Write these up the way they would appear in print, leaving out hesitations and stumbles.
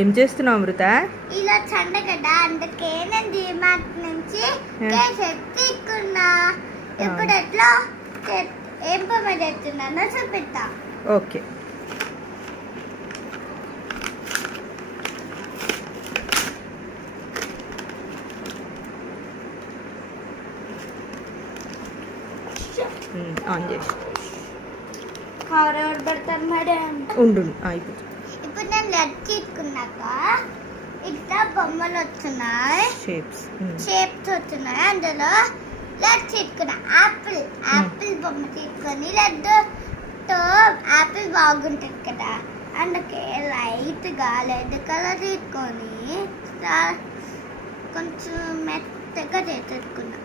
ఏం చేస్తున్నావు అమృత? ఇలా చండ కదా, అందుకే నేను డిమార్ట్ నుంచి తీసుకున్నా. ఇప్పుడు ఎట్లా ఏం పని చేస్తున్నానో చూపిస్తా. ఓకే. ఆన్ చేసి పెడతాను మేడం. ఉండు అయిపోతుంది. ఇప్పుడు నేను లెడ్ తీసుకున్నాక ఇట్లా బొమ్మలు వస్తున్నాయి, షేప్స్ వస్తున్నాయి. అందులో లెడ్ తీసుకున్నా. యాపిల్ బొమ్మ తీసుకొని లెడ్తో యాపిల్ బాగుంటుంది కదా, అందుకే లైట్గా లెడ్ కలర్ తీసుకొని కొంచెం మెత్తగా చేసేసుకున్నా.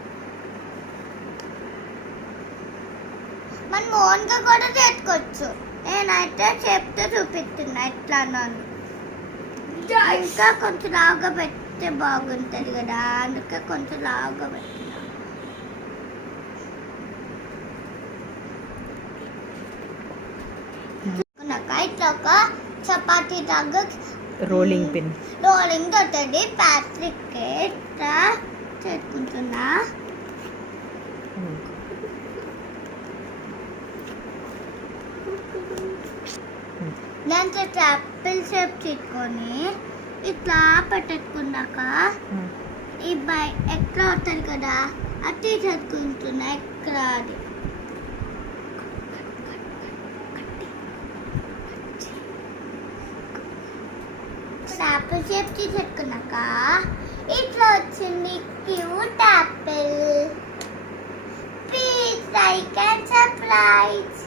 మనం ఓన్గా కూడా చేసుకోవచ్చు. నేనైతే చెప్తే చూపిస్తున్నా ఎట్లా అన్నాను. ఇంకా కొంచెం లావుగా పెడితే బాగుంటుంది కదా, అందుకే కొంచెం లావుగా పెట్టినా. ఇట్లా ఒక చపాతీ లాగా రోలింగ్ తోటి ప్యాట్రిక్ ఇట్లా చేసుకుంటున్నా. దాంట్లో యాపిల్ షేప్ తీసుకొని ఇట్లా పెట్టేసుకున్నాక ఈ ఎట్లా అవుతుంది కదా, అది తీసేసుకుంటున్నా. ఎక్కడ అది యాపిల్ షేప్ తీసేసుకున్నాక ఇట్లా వచ్చింది cute Apple. Please like and subscribe.